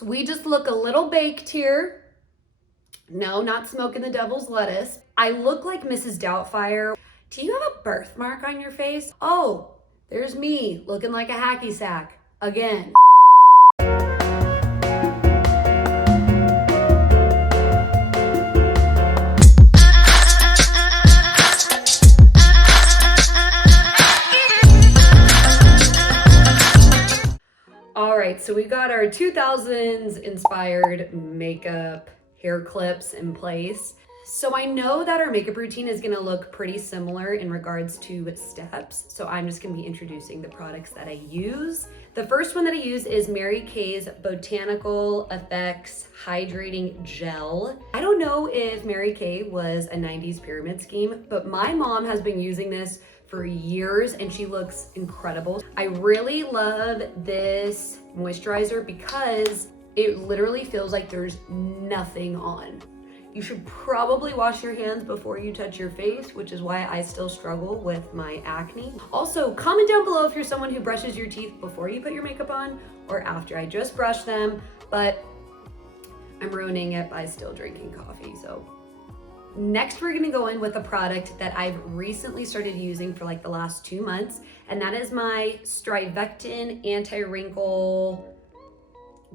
So we just look a little baked here. No, not smoking the devil's lettuce. I look like Mrs. Doubtfire. Do you have a birthmark on your face? Oh, there's me looking like a hacky sack again. All right, so we got our 2000s inspired makeup hair clips in place. So I know that our makeup routine is gonna look pretty similar in regards to steps. So I'm just gonna be introducing the products that I use. The first one that I use is Mary Kay's Botanical Effects Hydrating Gel. I don't know if Mary Kay was a 90s pyramid scheme, but my mom has been using this for years and she looks incredible. I really love this moisturizer because it literally feels like there's nothing on. You should probably wash your hands before you touch your face, which is why I still struggle with my acne. Also, comment down below if you're someone who brushes your teeth before you put your makeup on or after. I just brushed them, but I'm ruining it by still drinking coffee, so. Next, we're gonna go in with a product that I've recently started using for like the last 2 months, and that is my Strivectin Anti-Wrinkle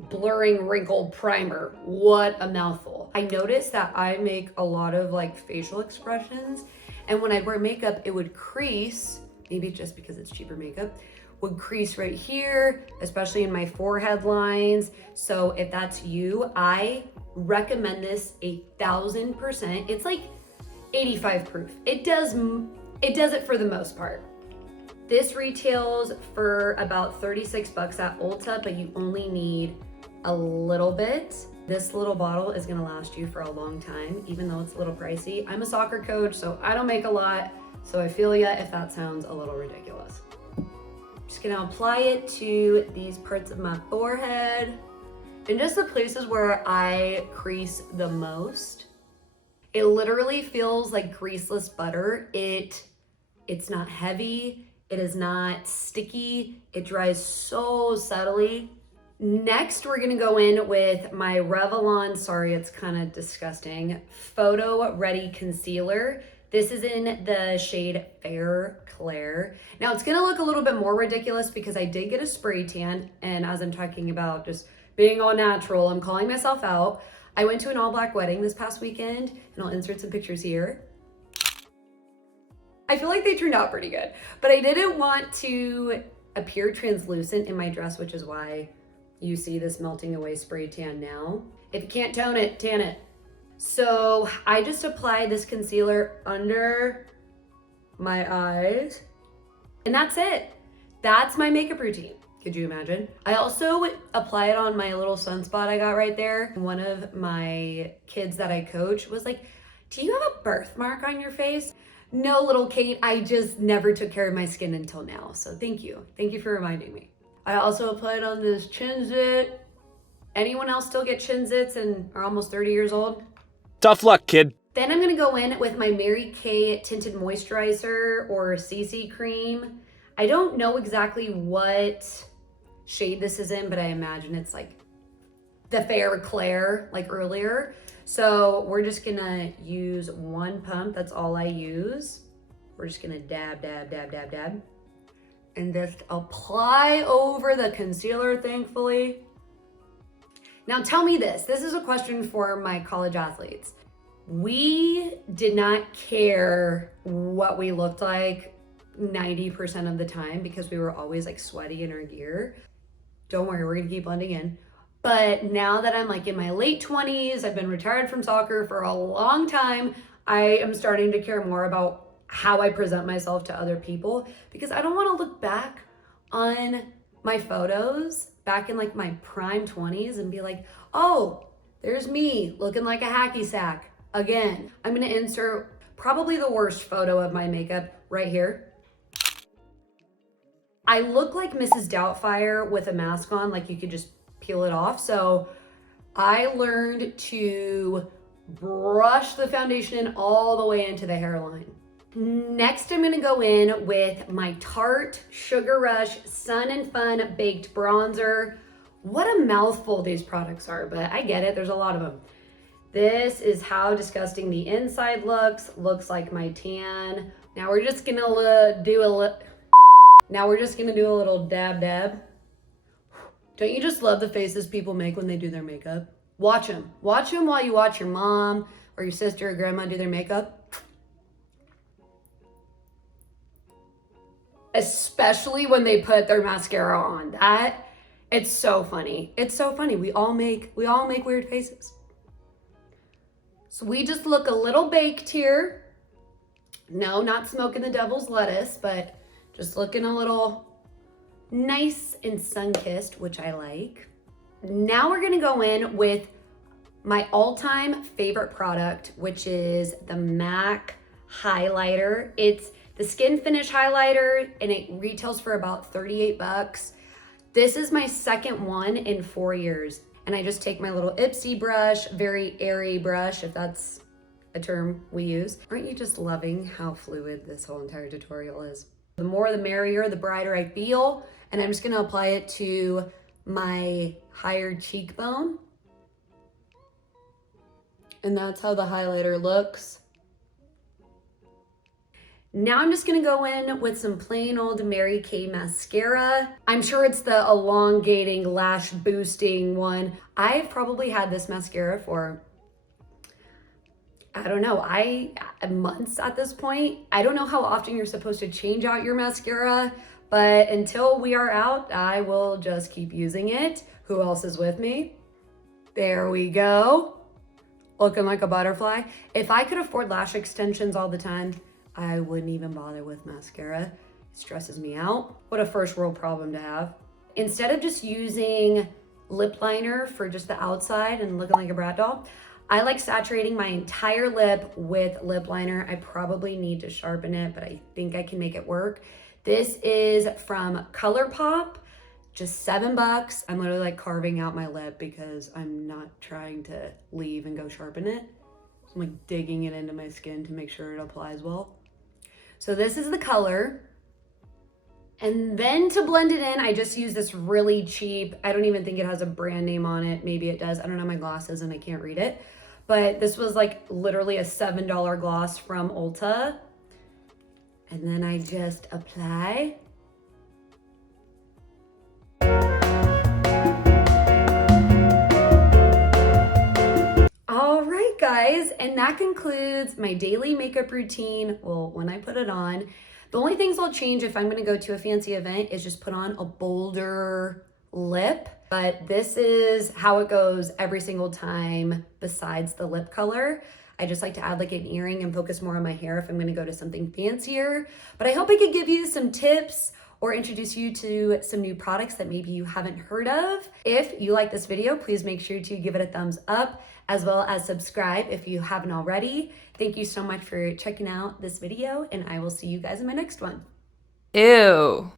Blurring Wrinkle Primer. What a mouthful. I noticed that I make a lot of like facial expressions, and when I wear makeup, it would crease, maybe just because it's cheaper makeup, would crease right here, especially in my forehead lines. So if that's you, I recommend this 1000%. It's like 85 proof. It does it for the most part. This retails for about 36 bucks at Ulta, but you only need a little bit. This little bottle is gonna last you for a long time, even though it's a little pricey. I'm a soccer coach, so I don't make a lot, so I feel ya if that sounds a little ridiculous. Just gonna apply it to these parts of my forehead and just the places where I crease the most. It literally feels like greaseless butter. It's not heavy. It is not sticky. It dries so subtly. Next, we're gonna go in with my Revlon, sorry, it's kind of disgusting, Photo Ready Concealer. This is in the shade Fair Claire. Now it's gonna look a little bit more ridiculous because I did get a spray tan, and as I'm talking about just being all natural, I'm calling myself out. I went to an all black wedding this past weekend, and I'll insert some pictures here. I feel like they turned out pretty good, but I didn't want to appear translucent in my dress, which is why you see this melting away spray tan now. If you can't tone it, tan it. So I just applied this concealer under my eyes, and that's it. That's my makeup routine. Could you imagine? I also apply it on my little sunspot I got right there. One of my kids that I coach was like, do you have a birthmark on your face? No, little Kate, I just never took care of my skin until now. So thank you. Thank you for reminding me. I also applied on this chin zit. Anyone else still get chin zits and are almost 30 years old? Tough luck, kid. Then I'm gonna go in with my Mary Kay Tinted Moisturizer or CC Cream. I don't know exactly what shade this is in, but I imagine it's like the Fair Claire, like earlier. So we're just gonna use one pump, that's all I use. We're just gonna dab, dab, dab, dab, dab. And just apply over the concealer, thankfully. Now tell me this is a question for my college athletes. We did not care what we looked like 90% of the time because we were always like sweaty in our gear. Don't worry, we're gonna keep blending in. But now that I'm like in my late 20s, I've been retired from soccer for a long time, I am starting to care more about how I present myself to other people because I don't want to look back on my photos back in like my prime 20s and be like, oh, there's me looking like a hacky sack again. I'm gonna insert probably the worst photo of my makeup right here. I look like Mrs. Doubtfire with a mask on, like you could just peel it off. So I learned to brush the foundation in all the way into the hairline. Next, I'm gonna go in with my Tarte Sugar Rush Sun and Fun Baked Bronzer. What a mouthful these products are, but I get it. There's a lot of them. This is how disgusting the inside looks. Looks like my tan. Now we're just gonna do a little dab. Don't you just love the faces people make when they do their makeup? Watch them. Watch them while you watch your mom or your sister or grandma do their makeup. Especially when they put their mascara on. It's so funny. It's so funny. We all make weird faces. So we just look a little baked here. No, not smoking the devil's lettuce, but just looking a little nice and sun-kissed, which I like. Now we're gonna go in with my all-time favorite product, which is the MAC highlighter. It's the Skin Finish highlighter, and it retails for about 38 bucks. This is my second one in 4 years. And I just take my little Ipsy brush, very airy brush, if that's a term we use. Aren't you just loving how fluid this whole entire tutorial is? The more the merrier, the brighter I feel. And I'm just gonna apply it to my higher cheekbone. And that's how the highlighter looks. Now I'm just gonna go in with some plain old Mary Kay mascara. I'm sure it's the elongating, lash boosting one. I've probably had this mascara for, I don't know, months at this point. I don't know how often you're supposed to change out your mascara, but until we are out, I will just keep using it. Who else is with me? There we go. Looking like a butterfly. If I could afford lash extensions all the time, I wouldn't even bother with mascara. It stresses me out. What a first world problem to have. Instead of just using lip liner for just the outside and looking like a brat doll, I like saturating my entire lip with lip liner. I probably need to sharpen it, but I think I can make it work. This is from ColourPop, just $7. I'm literally like carving out my lip because I'm not trying to leave and go sharpen it. I'm like digging it into my skin to make sure it applies well. So this is the color. And then to blend it in, I just use this really cheap, I don't even think it has a brand name on it. Maybe it does. I don't have my glasses and I can't read it. But this was like literally a $7 gloss from Ulta. And then I just apply. All right, guys, and that concludes my daily makeup routine. Well, when I put it on, the only things I'll change if I'm gonna go to a fancy event is just put on a bolder lip. But this is how it goes every single time besides the lip color. I just like to add like an earring and focus more on my hair if I'm gonna go to something fancier. But I hope I could give you some tips or introduce you to some new products that maybe you haven't heard of. If you like this video, please make sure to give it a thumbs up, as well as subscribe if you haven't already. Thank you so much for checking out this video, and I will see you guys in my next one. Ew.